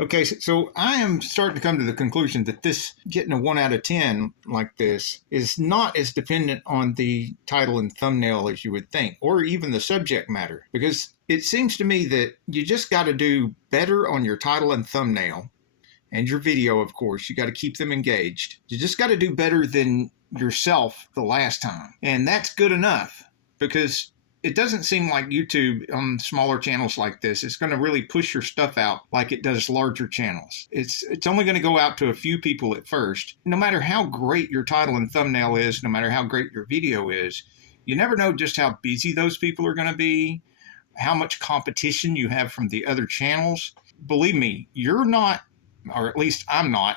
Okay, so I am starting to come to the conclusion that this getting a 1 out of 10 like this is not as dependent on the title and thumbnail as you would think, or even the subject matter, because it seems to me that you just got to do better on your title and thumbnail and your video, of course. You got to keep them engaged. You just got to do better than yourself the last time. And that's good enough because it doesn't seem like YouTube on smaller channels like this is going to really push your stuff out like it does larger channels. It's only going to go out to a few people at first. No matter how great your title and thumbnail is, no matter how great your video is, you never know just how busy those people are going to be, how much competition you have from the other channels. Believe me, you're not, or at least I'm not,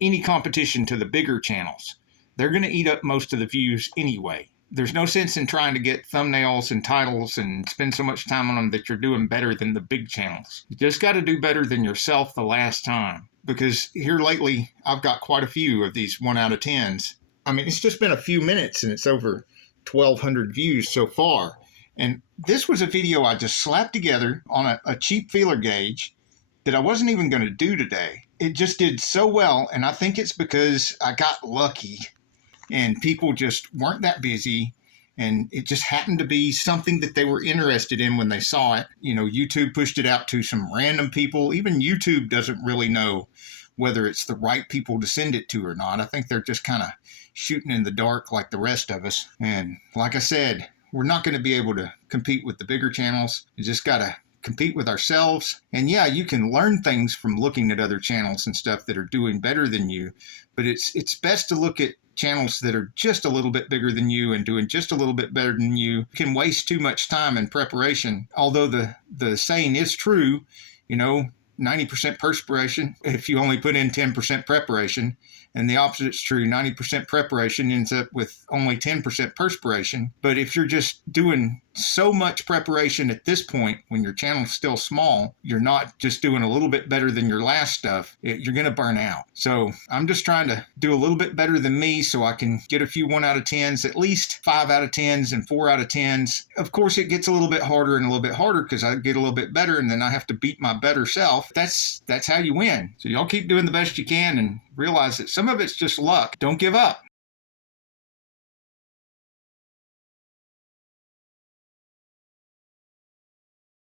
any competition to the bigger channels. They're going to eat up most of the views anyway. There's no sense in trying to get thumbnails and titles and spend so much time on them that you're doing better than the big channels. You just got to do better than yourself the last time. Because here lately, I've got quite a few of these 1 out of 10s. I mean, it's just been a few minutes and it's over 1,200 views so far. And this was a video I just slapped together on a cheap feeler gauge that I wasn't even going to do today. It just did so well, and I think it's because I got lucky and people just weren't that busy, and it just happened to be something that they were interested in when they saw it. You know, YouTube pushed it out to some random people. Even YouTube doesn't really know whether it's the right people to send it to or not. I think they're just kind of shooting in the dark like the rest of us. And like I said, we're not going to be able to compete with the bigger channels. You just got to compete with ourselves. And yeah, you can learn things from looking at other channels and stuff that are doing better than you, but it's best to look at channels that are just a little bit bigger than you and doing just a little bit better than you. Can waste too much time in preparation. Although the saying is true, you know, 90% perspiration if you only put in 10% preparation. And the opposite's true. 90% preparation ends up with only 10% perspiration. But if you're just doing so much preparation at this point, when your channel's still small, you're not just doing a little bit better than your last stuff, you're going to burn out. So I'm just trying to do a little bit better than me so I can get a few 1 out of 10s, at least 5 out of 10s and 4 out of 10s. Of course, it gets a little bit harder and a little bit harder because I get a little bit better and then I have to beat my better self. That's how you win. So y'all keep doing the best you can and realize that some of it's just luck. Don't give up.